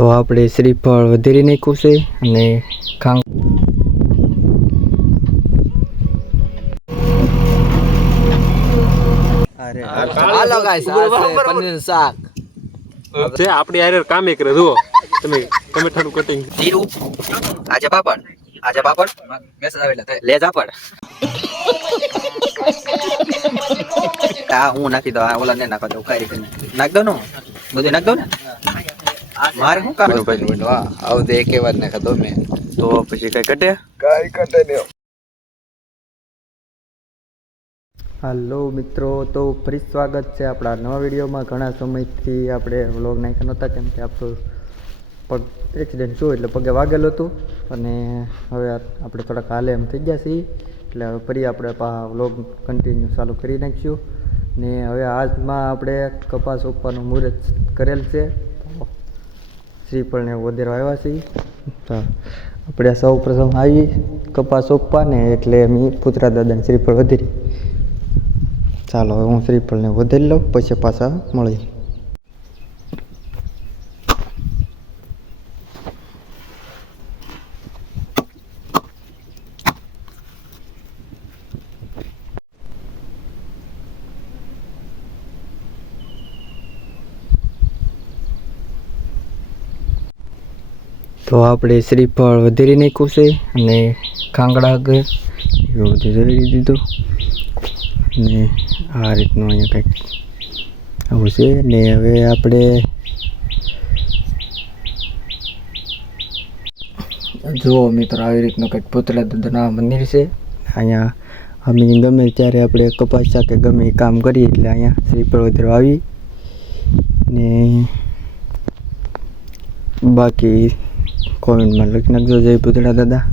તો આપણે શ્રીફળ વધેરી નાખ્યું છે અને ખાંગ હાલો ગાઈસ આ છે પનીર શાક છે આપણી આરે કામે કરે જુઓ તમે ટમેટાનું કટિંગ જીરું આજે પાપડ મેસેજ આવેલા લે જાપડ આ હું નાખી દઉં આ ઓલા ને નાખો દઉં કાઈ કરી નાખ દો ને બધું નાખ દો ને મારે શું કામ ભાઈ વાહ આવું તો એક વાર નાખા દો મેં તો પછી કઈ કટે ને હાલો મિત્રો, તો ફરી સ્વાગત છે આપણા નવા વિડીયોમાં. ઘણા સમયથી આપણે વ્લોગ નાખ્યા નહોતા કેમ કે આપણું પગ એક્સિડન્ટ થયું એટલે પગે વાગેલું હતું અને હવે આપણે થોડાક હાલે એમ થઈ ગયા છીએ એટલે હવે ફરી આપણે વ્લોગ કન્ટિન્યુ ચાલુ કરી નાખીશું. ને હવે આજમાં આપણે કપાસ રોપવાનું મુહૂર્ત કરેલ છે, શ્રીફળને વધેરો આવ્યા છીએ. તો આપણે સૌ પ્રથમ આવી કપાસ રોપવા ને એટલે મેં પુતરા દાદાને શ્રીફળ વધેરી. ચાલો હવે હું શ્રીફળને વધેરી લઉં પછી પાછા મળી. તો આપણે શ્રીફળ વધેરી નાખ્યું છે અને ખાંગડા આગળ એવું બધું જોઈ દીધું ને આ રીતનું અહીંયા કંઈક આવું છે. ને હવે આપણે જુઓ મિત્રો આવી રીતનું કંઈક પુતળા દાદાના મંદિર છે. અહીંયા અમે ગમે ત્યારે આપણે કપાસ કે ગમે એ કામ કરીએ એટલે અહીંયા શ્રીફળ વધેરો આવી ને બાકી કોમેન્ટમાં લખી નાખજો જય પુતળા દાદા.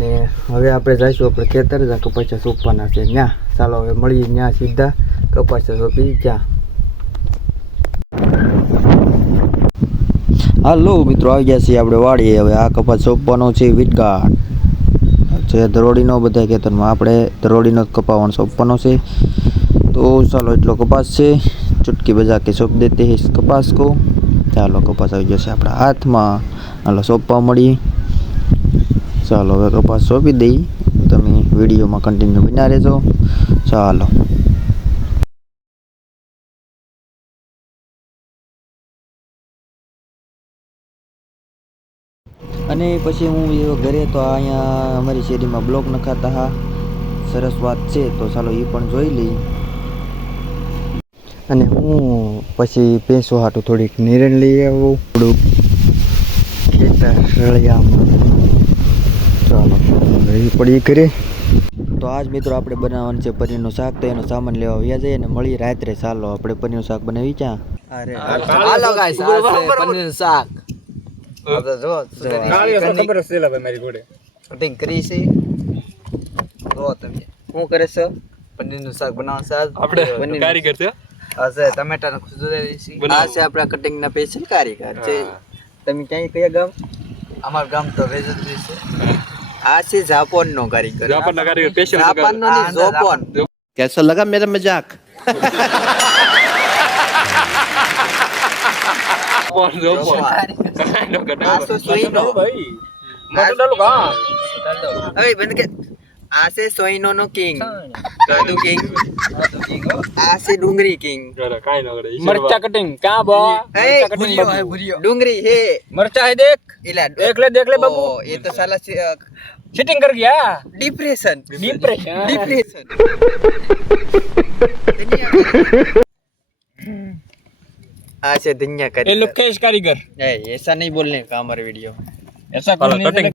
ને હવે આપણે જઈશું આપણે ખેતર જ્યાં કપાસ સોંપવાના છે ત્યાં. ચાલો હવે મળીએ ત્યાં સીધા કપાસ સોંપી ત્યાં. હાલો મિત્રો, આવી ગયા છીએ આપણે વાડીએ. હવે આ કપાસ સોંપવાનો છે વીટગાંઠ છે ધરોડીનો, બધા ખેતરમાં આપણે ધરોડીનો કપાવાનો સોંપવાનો છે. તો ચાલો એટલો કપાસ છે, ચુટકી બજા કે સોંપ દેતે હે કપાસ કો. ચાલો કપાસ આવી જશે આપણા હાથમાં. હાલો સોંપવા મળીએ. ચાલો હવે કપાસ સોંપી દઈ, તમે વિડીયોમાં કન્ટિન્યુ બના રહેજો. ચાલો અને પછી હું એવો ઘરે તો અહીંયા અમારી શેરીમાં બ્લોક નખાતા હા, સરસ વાત છે. તો ચાલો એ પણ જોઈ લઈ. અને હું પછી પેસો હાટું થોડીક નિરણ લઈ આવું થોડુંક ખેતર રળિયામાં. ચાલો એ પડી કરે. તો આજ મિત્રો આપણે બનાવવાનું છે પનીરનું શાક. તો એનો સામાન લેવા વ્યા જઈએ અને મળી રાત્રે. ચાલો આપણે પનીરનું શાક બનાવી ક્યાં. અરે હાલો ગાઈસ આ છે પનીર શાક. જો ખબર છે લા ભાઈ મારી ઘોડે કટિંગ કરી છે. જો તમે શું કરે છે? પનીરનું શાક બનાવવાનું છે આપણે કારીગર છે. આ છે ટમેટાનો ખુદરેલી છે. આ છે આપણા કટિંગના સ્પેશિયલ કારીગર છે. તમે કયા ગામ? અમાર ગામ તો વેજતરી છે. આ છે જાપાનનો કારીગર. જાપાનના કારીગર સ્પેશિયલ જાપાનનો નહીં, જાપાન. कैसा लगा मेरा मजाक? આ તો સોઈનો ભાઈ મોટો કા અરે બંધ કે. આ છે સોઈનો નો કિંગ, કદુ કિંગ. આ છે ડુંગરી કિંગ. કાઈ ન કરે मरचा कटिंग क्या बा डूंगरी है मरचा है देख इला देख ले बाबू ये तो साला चीटिंग कर गया डिप्रेशन डिप्रेशन डिप्रेशन आ से दुनिया का ये लोकेश कारीगर ऐसा नहीं बोलने का हमारे वीडियो ऐसा कटिंग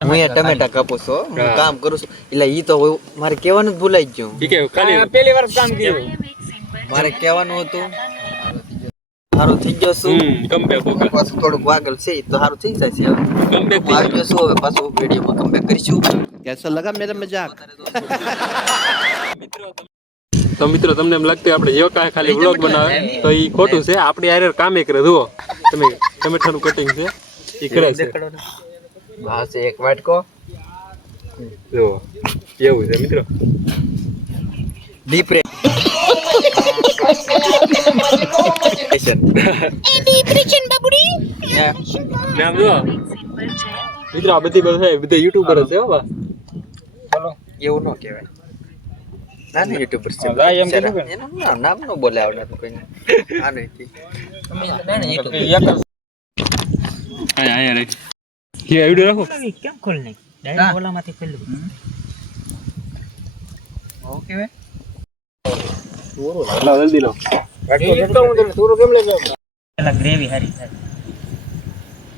હું એ ટમેટા કાપું છું, હું કામ કરું છું. એટલે ઈ તો મારે કહેવાનું જ ભૂલાઈ ગયું. ઠીક છે ખાલી पहली बार काम किया મારે કહેવાનું હતું. સારું થઈ ગયો છું. કમબેક હોગા પાછું થોડુંક વાગલ છે તો સારું થઈ જાય છે. કમબેક હું આવી ગયો છું, હવે પાછું વિડીયોમાં કમબેક કરીશું. कैसा लगा मेरा मजाक? તો મિત્રો તમને એમ લાગતું આપણે જો કાંઈ ખાલી વ્લોગ બનાવે તો એ ખોટું છે. આપણી આરે કામે કરે. જુઓ તમે ટમેટાનું કટિંગ છે એ કરે છે. આ છે એક વાટકો. જુઓ એવું છે મિત્રો. ડીપ રે નામ જો મિત્રો આ બધી બધું છે બધા યુટ્યુબર છે હો બા એવું ન કહેવાય નાની યુટ્યુબર છે હા, એમ કીધું કે? એનું નામ ન બોલે આવડતું કોઈને આને કી આયા રે કે વિડિયો રાખો કેમ ખોલ નહીં ડાયરેક્ટ ઓલામાંથી ખોલ ઓકે લો જલ્દી લો પેલા ગ્રેવી હારી થાય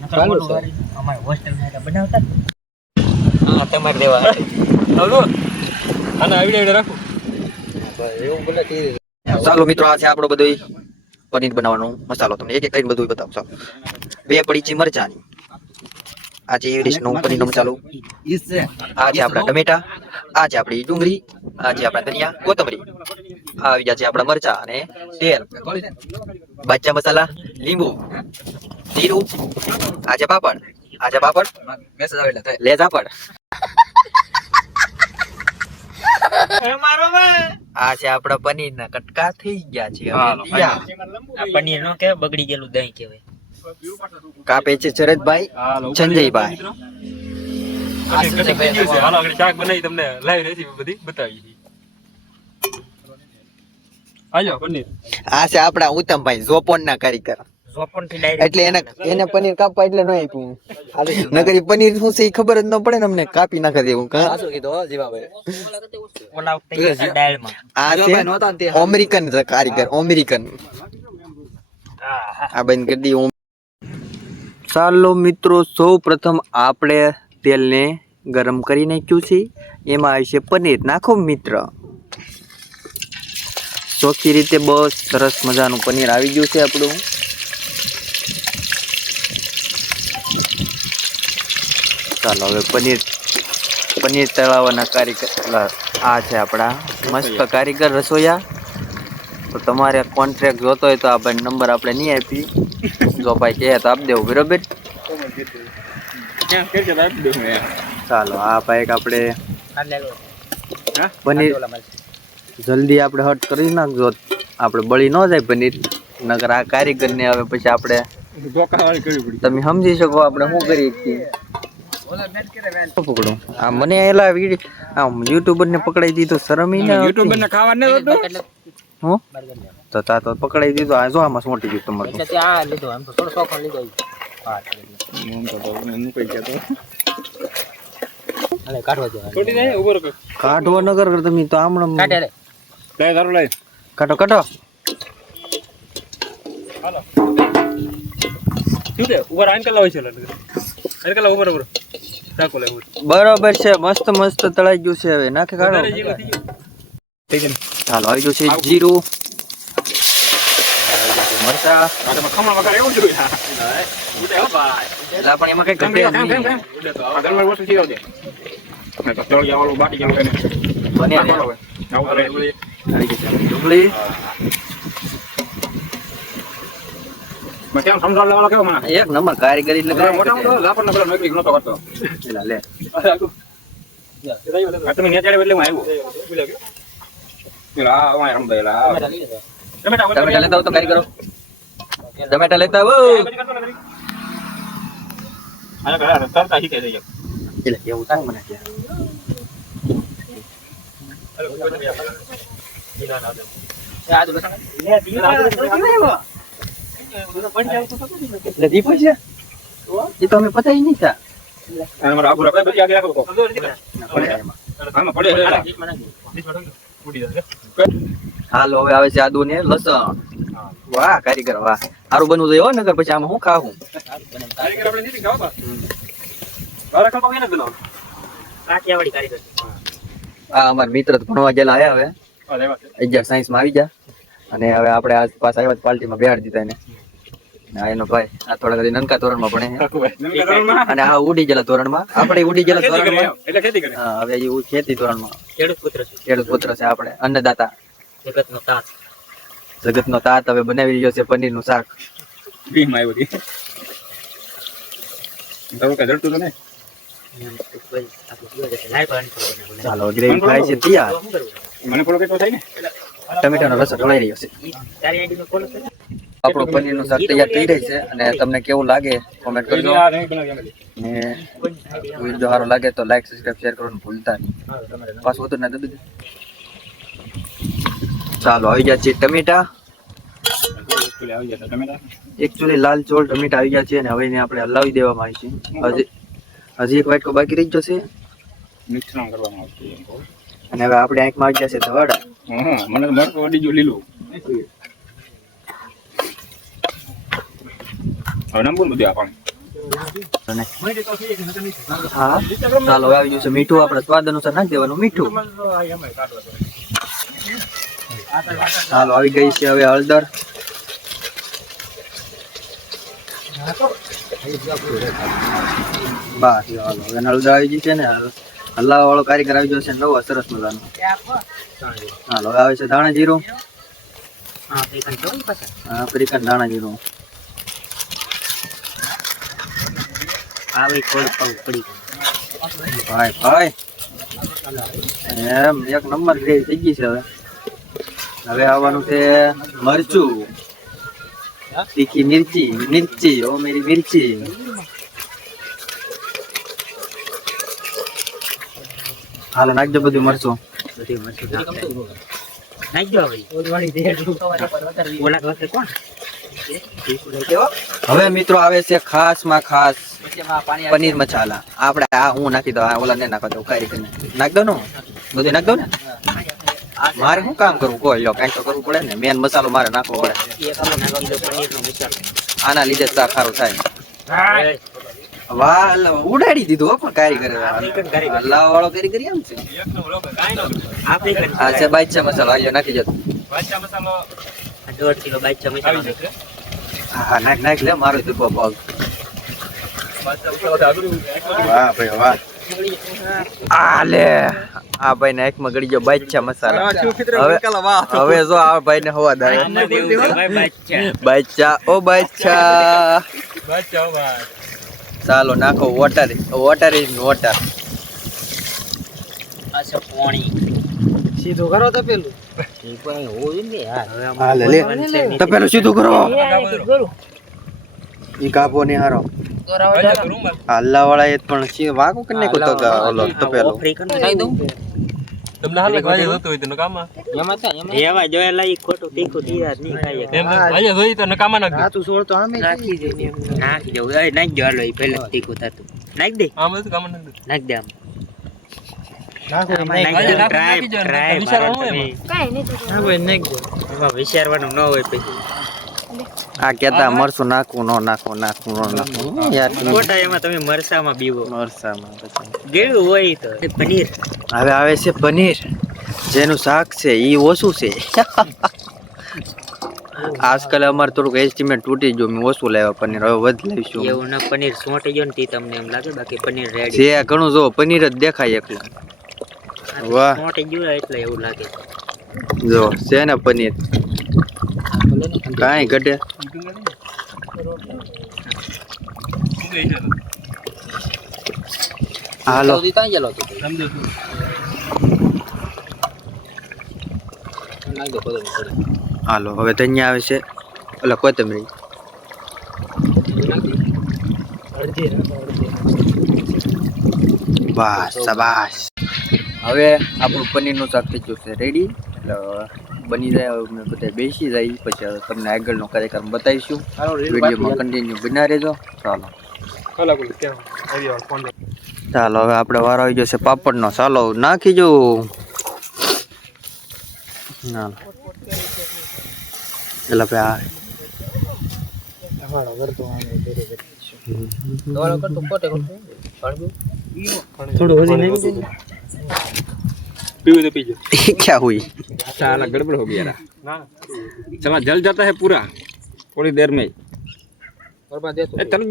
નકર મોટું હારી અમાર હોસ્ટેલ માં બનાવતા જ. હા તમારે દેવા આવજો આના વિડિયો રાખો ચાલો મિત્રો આ છે આપણો બધો પનીર બનાવવાનો મસાલો તમને એક એક કરીને બધું બતાવું ચાલો 2 પડી છે મરચાની આ છે ઈરીશનો પનીરનો મસાલો આ છે આપણા ટમેટા આ છે આપણી ડુંગળી આ છે આપણા ધનિયા કોથમરી આ આવી ગયા છે આપણા મરચા અને તેલ બાચા મસાલા લીંબુ જીરું આ છે પાપડ મેસેજ આવેલા થાય લે પાપડ આ છે આપણા પનીરના કટકા થઈ ગયા છે હવે તૈયાર. આ પનીર નો કે બગડી ગયેલું દહીં કહેવાય. કાપે છે શરદભાઈ સંજયભાઈ હાલો આગળ શાક બનાવી તમને લાઈવ રેસીપી બધી બતાવી આજો પનીર આ છે આપણા ઉત્તમભાઈ જોપોનના કારીગર સોપન થી ડાયરેક્ટ એટલે એને પનીર કાપવા એટલે ન આપ્યું નકર ઈ પનીર શું છે ઈ ખબર જ ન પડે ને અમને કાપી નાખે દેવું કા ઓલા વખતે દાળમાં આ છે અમેરિકન કારીગર અમેરિકન આ બંધ કરી દી ચાલો મિત્રો સૌ પ્રથમ આપણે તેલને ગરમ કરી નાખ્યું છે એમાં આવશે પનીર નાખો મિત્ર ચોખ્ખી રીતે બસ સરસ મજાનું પનીર આવી ગયું છે આપણું ચાલો હવે પનીર તળાવવાના કારીગર આ છે આપણા મસ્ત કારીગર રસોઈયા તો તમારે કોન્ટ્રાક્ટ જોતો હોય તો આ ભાઈ નંબર આપણે નહીં આપી જો ભાઈ કહે તો આપી દેવું બરોબર ચાલો આ ભાઈ આપણે પનીર જલ્દી આપણે હટ કરી નાખજો આપણે બળી ન જાય પનીર નકર આ કારીગરને હવે પછી આપણે તમે સમજી શકો આપણે શું કરીએ છીએ પકડું આ મને એલા આમ યુટ્યુબર ને પકડાઈ દીધો શરમ યુટ્યુબર ને ખાવા ને હું તો તા તો પકડાઈ દીધો આ જો આમાં સોટી ગયું તમારું એટલે આ લીધો આમ તો થોડો સોખો લીધો હા અલે કાઢવા દે છોડી દે ઉભો રહો કાઢવો નગર કર તમે તો આમણે કાઢે લે લે ધારો લે કાઢો કાઢો હાલો શું દે ઉપર આન કલા હોય છે અરે કલા ઉપર ઉપર રાખો લે બરોબર છે મસ્ત મસ્ત તળાઈ ગયું છે હવે નાખે કાઢો ચાલો આવી ગયું છે જીરું મરચા ખમણ વગર એવું જોઈએ ઉડે હો ભાઈ એટલે પણ એમાં કઈ ઘટે નહીં ઉડે તો આ ગરમ વસ્તુ થી આવજે મેં તો તળ ગયા વાળું બાટી ગયું એને બને આવું કરે આવી ગઈ છે ડુંગળી મેં કેમ સમજાવ લેવાનો કેવો મને એક નંબર કારીગરી એટલે મોટા મોટો લાપડ નબળો નોકરી નતો કરતો એલા લે આ તમે નેચાડે એટલે હું આવ્યો એલા આ વાય રમદેલા ટમેટા લેતા આવો તો કારીગરો ટમેટા લેતા આવો આયા કરા તરતા શીખે છે એટલે એવું થાય મને કે એટલે દીપ છે એ તો અમે પતા નહીં થા અને મારા આબુ રાખે બધી આગે રાખો આમાં પડે હાલો હવે આવે છે આદુ ને લસણ વાહ કારીગર વાહ સારું બનવું જોઈએ હો નગર પછી આમાં હું ખાવું કારીગર આપણે નીતિ ખાવા બારા ખાવા કેને બનાવ કાઠિયાવાડી કારીગર આ અમાર મિત્ર તો ભણવા ગયેલા આયા હવે આ લેવા 11 સાયન્સ માં આવી ગયા અને હવે આપણે આજ પાસ આવ્યા પાર્ટીમાં બેહાડી દીધા એને આ એનો ભાઈ આ થોડા ઘડી નનકા ધોરણમાં ભણે છે અને આ ઉડી ગયેલા ધોરણમાં આપણે ઉડી ગયેલા ધોરણમાં એટલે ખેતી કરે હા હવે એ ખેતી ધોરણમાં ખેડૂત પુત્ર છે ખેડૂત પુત્ર છે આપણે અન્નદાતા જગતનો તાત જગતનો તાત હવે બનાવી રહ્યો છે પનીરનું શાક બી માં આવ્યો હતી તારું કઈ જડતું તો નહીં ચાલો ગ્રેવી થાય છે તૈયાર મને ફોલો કેટલો થાય ને ટમેટાનો રસો ઢોળાઈ રહ્યો છે તારી આઈડી નો ફોલો કરે આપણું પનીરનું શાક તૈયાર થઈ રહી છે અને તમને કેવું લાગે કોમેન્ટ કરજો અને વિડીયો સારો લાગે તો લાઈક સબસ્ક્રાઇબ શેર કરવાનું ભૂલતા નહીં. પાછું વધુ ના દબી દે. ચાલો આવી ગયા છે ટમેટા. એકચ્યુઅલી લાલ ચોળ ટમેટા આવી ગયા છે અને હવે એને આપણે હલાવી દેવામાં આવી છે. હજી એક વાટકો બાકી રહી જશે મિશ્રણ કરવામાં આવશે. અને હવે આપણે આંખમાં આવી ગયા છે ધવાડા. મને મરકો વડી જો લીલું. હવે નંબર બધું આપણને. હા ચાલો હવે આવી ગયું છે મીઠું. આપણે સ્વાદ અનુસાર નાખી દેવાનું મીઠું. ચાલો આવી ગઈ છે હવે હળદર. બસ ચાલો હવે હળદર આવી ગઈ છે ને હલાવા વાળો કારીગર આવી ગયો છે નવો સરસ મજાનો. ચાલો હવે આવે છે ધાણા જીરું. આફ્રિકન ધાણા જીરું. ભાઈ ભાઈ એમ એક નંબર ગ્રેવી થઈ ગઈ છે. હવે હવે આવવાનું છે મરચું, તીખી મિર્ચી. મિર્ચી ઓ મેરી મિર્ચી. હાલો નાખજો બધું મરચું. હવે મિત્રો આવે છે ખાસ માં ખાસ પનીર મસાલા. આપણે આ હું નાખી દઉં. આ ઓલા ને નાખો તો કારી કરીને નાખ દો ને બધું નાખ દો ને. મારે શું કામ કરવું કોઈ લો કઈક તો કરવું પડે ને. મેન મસાલો મારે નાખવો પડે. આના લીધે શાક સારું થાય. વાહ ઉડાડી દીધું હો પણ કારીગર લાવા વાળો કારીગર એમ છે. આ છે બાદશાહ મસાલો. આયો નાખી જતો. હા નાખ નાખ લે મારો દુખો ભાગ. વાહ ભાઈ વાહ. આ લે આ ભાઈ ને એકમાં ગળી ગયો બાદશાહ મસાલા. હવે જો આ ભાઈ ને હવા દે બાદશાહ. ઓ બાદશાહ. ચાલો નાખો વોટર. Water is water. સીધું કરો તો પેલું તો પેલું સીધું કરો. ઈ કાપો ને હારો હાલ્લા વાળા એ પણ છે વાકો કે ને કોતો ઓલો તો પેલું તમને હાલ વાજે જોતો હોય તો નકામા એવા જોયેલા ઈ ખોટું તીખું દિયાર ની ખાય એમ વાજે જોઈ તો નકામા નાખ દે. તું સોળ તો આમે નાખી દે. નાખી દે. ઓય નાખ જો હાલો ઈ પહેલા તીખું થાતું. નાખ દે. આમ તો કામા નાખ દે. નાખ દે આમ. વિચારવાનું ન હોય પછી આ કેતા મરસું નાખવું નો નાખવું નાખવું નો નાખવું યાર. ખોટા એમાં તમે મરસામાં બીવો મરસામાં ગેળું હોય તો પનીર. હવે આવે છે પનીર. જેનું શાક છે ઈ ઓછું છે. આજકાલ અમારે થોડુંક એસ્ટિમેટ તૂટી ગયું. મેં ઓછું લાવ્યા પનીર. હવે વધ લાવીશું. એવું ના પનીર સોંટી ગયો ને તમને એમ લાગે બાકી પનીર રેડી જે ઘણું જો પનીર જ દેખાય એકલું. વાહ સોંટી ગયું એટલે એવું લાગે. જો છે ને પનીર કાંઈ ઘટે. હાલો હાલો હવે ધનિયા આવે છે. ઓલા કોથમરી. બસ શાબાશ. હવે આપણું પનીરનું શાક થઈ ગયું છે રેડી. બની જાય અમે બધા બેસી જાય પછી તમને આગળનો કાર્યક્રમ બતાવીશું. વિડીયોમાં કન્ટિન્યુ બના રહેજો. ચાલો ચાલો હવે આપણે વારો આવી ગયો છે પાપડનો. ચાલો નાખી જો. એટલે ભાઈ થોડું હજી નહીં पीओ तो पीजो। क्या हुई? साला गड़बड़ हो गया ना। चला जल जाता है पूरा थोड़ी देर में। चलो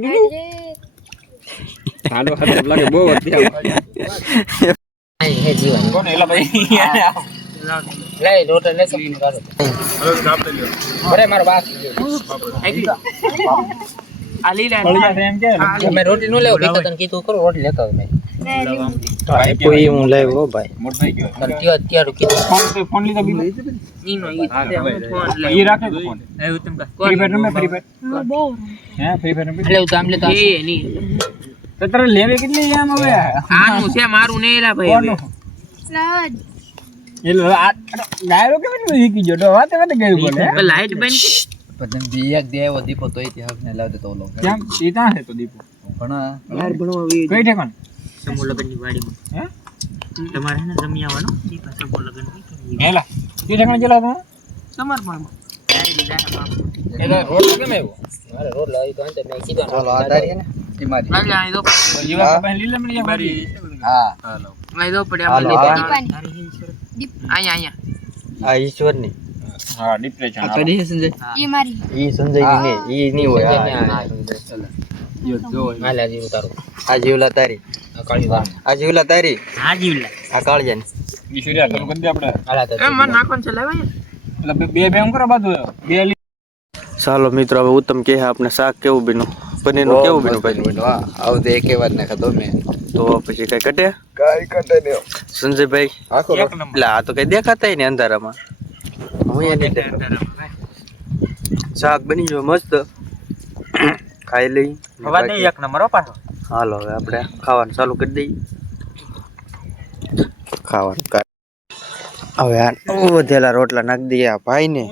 हालो हाथ लगे बो दिया है जीवन कौन है ला भाई ले रोट ले सब निकालो अरे मारो बात आली ले मैं रोटी नो ले बेटा तन की तू करो रोटी लेता हूं मैं કોઈ હું લાવ્યો ભાઈ મોટ થઈ ગયો અત્યારે કીધું ફોન લીધો બીજો ઈનો ઈ હા, તે હું ફોન ઈ લઈ રાખે તો ફોન એવું તમ કા ફ્રી ફાયર રમે ફ્રી ફાયર હે ફ્રી ફાયર રમે એટલે હું તામ લેતો એ ની તો તારે લેવે કેટલી આમ હવે આનું છે મારું ને એલા ભાઈ કોનું એલો આ ડાયરો કેમ નહીં શીખી ગયો તો વાતે ગયું બોલે હે? લાઈટ બંધ પણ તમે એક દેવો દીપો તો ઇતિહાસ ને લાવતો તો ઓલો કેમ ઈ તાં છે તો દીપો ઘણા કઈ ઠેકાણ સમૂહ લગનની વાડીમાં હે તમારે હે ને જમી આવવાનું દીપા સમૂહ લગન નહીં કરવી હેલા ઈ ઠેકાણ જેલા તો સમર્પણમાં એલા રોડ કેમ આવ્યો મારે રોડ લાવી તો અંતે મેં કીધું ચાલો આ તારી ને ઈ મારી લાવી આઈ દો જીવા કપાઈ લીલા મળી મારી હા આઈ દો પડે હાલો, આપણે હા. અહીંયા આ ઈશ્વરની હા ડિપ્રેશન ઈ સંજય ની ઈ નહીં હોય હાલે જી ઉતારો આ જીવલા તારી આ જીવલા તારી હા જીવલા આ કાળિયાની ઈ સૂર્યા ચાલુ કરી દે આપણે હાલા તો એ મન નાખોન છે લેવાય એટલે બે બે એમ કરો બાજુ બે ચાલો મિત્રો હવે ઉત્તમ કે આપણે શાક કેવું બીનું પનીરનું કેવું બીનું ભાઈ વાહ આવું તો એક વાર ને ખાધો મેં તો પછી કઈ કટે કાઈ કટે ને સંજયભાઈ આખો એક નંબર એટલે આ તો કઈ દેખાતા નહીં અંધારામાં હું એ નહીં દેખાતો. શાક બની ગયો મસ્ત ખાઈ લઈ હવા દે એક નંબર હો પાછો હાલો હવે આપણે ખાવાનું ચાલુ કરી દઈએ ખાવાનું હવે આ વધેલા રોટલા નાખી દઈએ આ ભાઈને